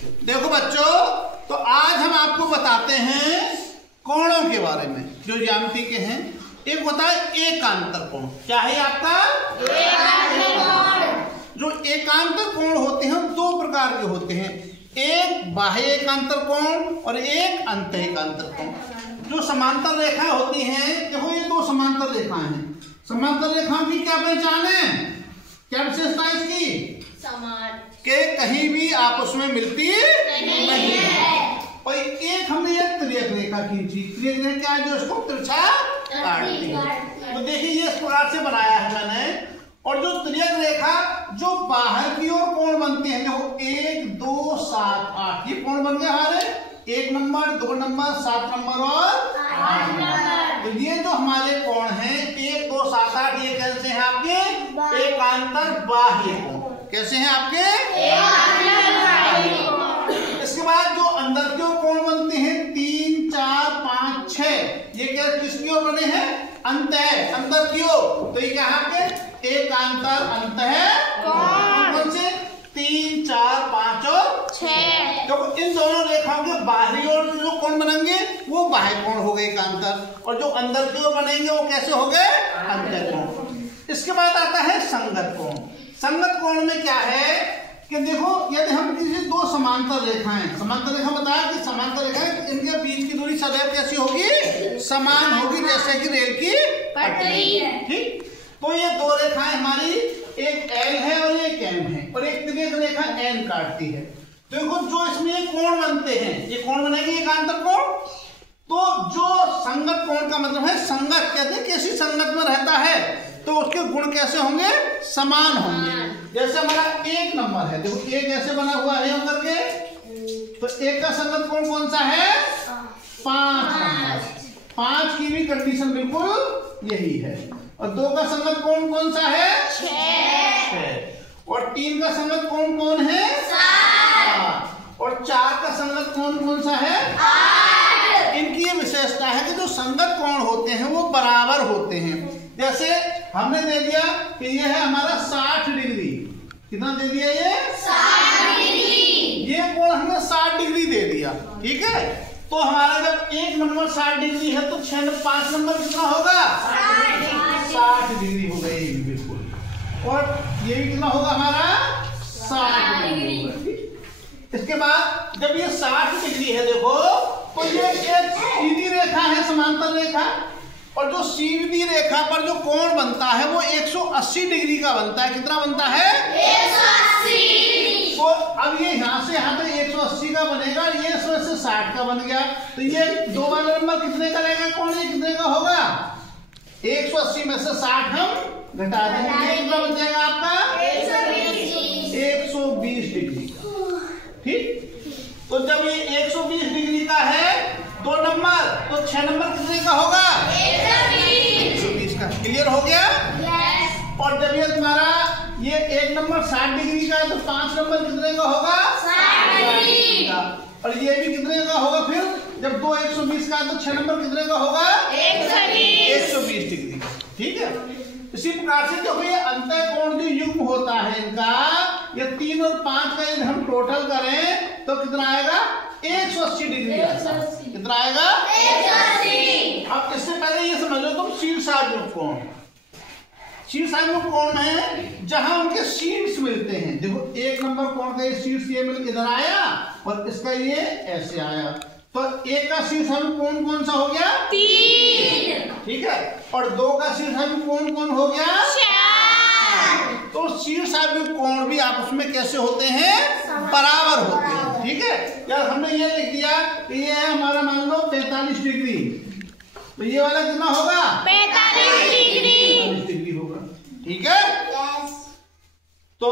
देखो बच्चों, तो आज हम आपको बताते हैं कोणों के बारे में जो ज्यामिति के हैं। एक होता है एकांतर कोण। क्या है आपका? एकांतर कोण। जो एकांतर कोण होते हैं दो प्रकार के होते हैं, एक बाह्य एकांतर कोण और एक अंत एकांतर कोण। जो समांतर रेखाएं होती हैं, देखो ये दो समांतर रेखाएं हैं। समांतर रेखाओं की क्या पहचान है, क्या विशेषता है इसकी? समान के कहीं भी आपस में मिलती नहीं है। और एक हमने एक तिर्यक रेखा खींची। तिर्यक रेखा क्या है? जो इसको तिरछा काटती है। तो देखिए ये इस प्रकार से बनाया है मैंने। और जो तिर्यक रेखा जो बाहर की ओर कोण बनते हैं, देखो 1 2 7 8 ये कोण बन गए हमारे 1 नंबर 2 नंबर 7 नंबर और 8 नंबर। तो ये जो हमारे कोण हैं 1 2 7 8 ये कैसे हैं आपके? एकांतर बाह्य कोण। कैसे हैं आपके? इसके बाद जो अंदर की ओर कोण बनते हैं 3 4 5 6 ये क्या किसकी ओर बने हैं? अंत है, अंदर की ओर। तो ये क्या है आपके? एकांतर अंत है कौन से? 3 4 5 और 6। तो इन दोनों रेखाओं के बाहरी ओर जो कोण बनेंगे वो बाह्य कोण हो गए एकांतर, और जो अंदर की ओर बनेंगे वो कैसे हो गए? अंतर कोण। इसके बाद आता है संगत कोण। संगत कोण में क्या है कि देखो यदि हम किसी दो समांतर रेखाएं, समांतर रेखा बताया कि समांतर रेखाएं इनके बीच की दूरी सदैव कैसी होगी? समान होगी, जैसे कि रेल की पटरी। ठीक, तो ये दो रेखाएं हमारी, एक L है और एक M है, और एक तिर्यक रेखा N काटती है। देखो जो इसमें ये कोण बनते हैं, ये कोण बनेंगे एकांतर कोण। तो जो संगत कोण का मतलब है, संगत कहते हैं किसी संगत में रहता है तो उसके गुण कैसे होंगे? समान होंगे। जैसे हमारा 1 नंबर है, देखो 1 ऐसे बना हुआ है हम करके, तो 1 का संगत कोण कौन सा है? 5 नंबर। 5 की भी कंडीशन बिल्कुल यही है। और 2 का संगत कोण कौन सा है? 6। और 3 का संगत कोण कौन है? 7। और 4 का संगत कोण कौन सा है? 8। इनकी ये विशेषता है कि जो संगत कोण होते हैं वो बराबर होते हैं। जैसे हमने दे दिया कि ये है हमारा 60 डिग्री। कितना दे दिया? ये 60 डिग्री। ये कोण हमने 60 डिग्री दे दिया। ठीक है, तो हमारा जब 1 नंबर 60 डिग्री है तो 5 नंबर कितना होगा? 60 डिग्री हो गई बिल्कुल। और ये भी कितना होगा हमारा? 60 डिग्री होगा। इसके बाद जब ये 60 डिग्री है देखो, तो ये एक सीधी रेखा है, समांतर रेखा, और जो सीधी रेखा पर जो कोण बनता है वो 180 डिग्री का बनता है। कितना बनता है? 180। तो अब ये यहाँ से यहाँ तक 180 का बनेगा, ये इसमें से 60 का बन गया। तो ये 2 वाला नंबर कितने का रहेगा कोण? ये कितने का होगा? 180 में से 60 हम घटा देंगे, कितना बन जाएगा आपका? 120 डिग्री का। ठीक, तो जब ये 120 डिग्री का है 2 नंबर, तो 6 नंबर कितने का होगा? 120 का। क्लियर हो गया? yes। और जब ये तुम्हारा ये 1 नंबर 60 डिग्री का है तो 5 नंबर कितने का होगा? 60 डिग्री का। और ये भी कितने का होगा? फिर जब 2 120 का है तो 6 नंबर कितने का होगा? 120 डिग्री का। ठीक है, इसी प्रकार से जो ये अंतः कोण जो युग्म होता है इनका, ये 3 और 5 का यदि हम टोटल करें तो कितना आएगा? 180 डिग्री। कितना आएगा? 180। अब इससे पहले ये समझ लो तुम शीर्षाभिमुख कोण। शीर्षाभिमुख कोण है जहां उनके शीर्ष मिलते हैं। देखो 1 नंबर कोण का ये शीर्ष ये मिल इधर आया और इसका ये ऐसे आया, तो 1 का शीर्षाभिमुख कोण कौन सा हो गया? 3। ठीक है, और 2 का शीर्षाभिमुख कोण कौन हो गया? 4। तो शीर्षाभिमुख कोण भी आपस में कैसे होते हैं? बराबर होते हैं। ठीक है, यार हमने ये लिख दिया कि ये है हमारा मान लो 45 डिग्री, तो ये वाला कितना होगा? 45 डिग्री होगा। ठीक है, तो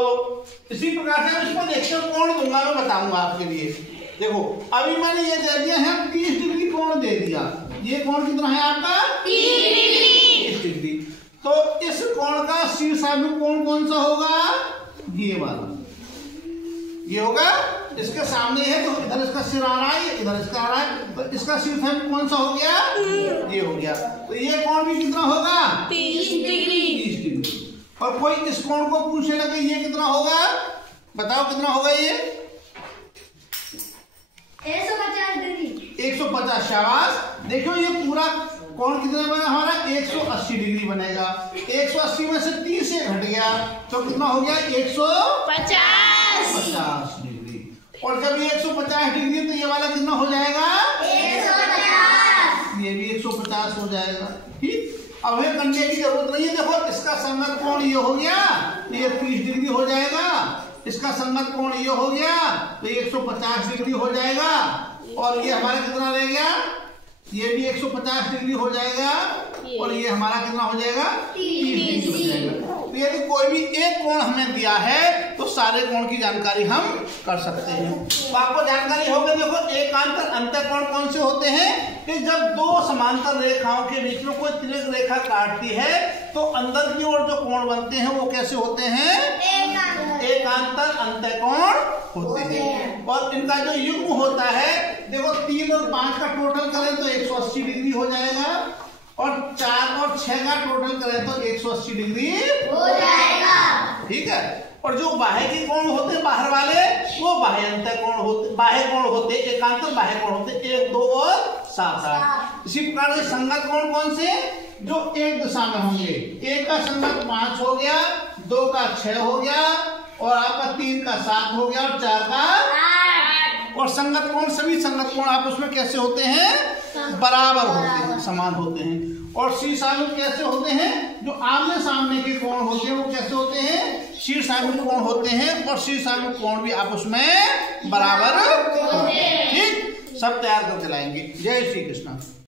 इसी प्रकार से इसको देखते हो कोण दूंगा मैं बताऊंगा आपके लिए। देखो अभी मैंने ये दे दिया है 30 डिग्री कोण दे दिया। ये कोण कितना है आपका? 30 डिग्री। तो इस कोण का शीर्षाभिमुख कोण कौन सा होगा? ये वाला, ये होगा। इसके सामने है तो इधर इसका सिर आ रहा है, इधर इसका आ रहा है, तो इसका शीर्षाभिमुख कौन सा हो गया? ये हो गया। तो ये कोण भी कितना होगा? 30 डिग्री। और कोई इस कोण को पूछे लगे ये कितना होगा, बताओ कितना होगा? ये अच्छा शाबाश। देखो ये पूरा कोण कितना बनेगा हमारा 180 डिग्री बनेगा। 180 में से 30 से घट गया तो कितना हो गया 150 डिग्री। और जब ये 150 डिग्री तो ये वाला कितना हो जाएगा 150, ये भी 150 हो जाएगा। ठीक, अब हमें करने की जरूरत नहीं है। देखो इसका संगत कोण ये हो गया तो ये 30 डिग्री हो जाएगा, इसका संगत कोण ये हो गया तो ये 150 डिग्री हो जाएगा, और ये हमारा कितना रह गया, ये भी 150 डिग्री हो जाएगा, और ये हमारा कितना हो जाएगा 30 डिग्री हो जाएगा। तो यदि कोई भी एक कोण हमें दिया है तो सारे कोण की जानकारी हम कर सकते हैं। तो आपको जानकारी होगी। देखो एकांतर अंतःकोण कौन से होते हैं कि जब दो समांतर रेखाओं के बीच में कोई तिर्यक रेखा काटती है तो अंदर की ओर जो कोण बनते हैं वो कैसे होते हैं, एकांतर अंतःकोण होते हैं। और इनका जो युग्म होता है, देखो 3 और 5 का टोटल करें तो 180 डिग्री हो जाएगा, और 4 और 6 का टोटल करें तो 180 डिग्री हो जाएगा। ठीक है। और जो बाह्य के कोण होते हैं बाहर वाले वो बाह्य अंतःकोण होते, बाह्य कोण होते, एकांतर बाह्य कोण होते 1, 2 और 7, 8। इसी प्रकार के संगत कोण कौन से, जो एक दिशा में होंगे। 1 का संगत 5 हो गया, 2 का 6 हो गया, और आपका 3 का 7 हो गया, और 4 का 8। और संगत कोण, सभी संगत कोण आप उसमें कैसे होते हैं, बराबर होते हैं, समान होते हैं। और शीर्षाभिमुख कैसे होते हैं, जो आमने सामने के कोण होते हैं वो कैसे होते हैं, शीर्षाभिमुख कोण होते हैं, और शीर्षाभिमुख कोण भी आपस में बराबर होते हैं। ठीक, सब तैयार करके लाएंगे। जय श्री कृष्ण।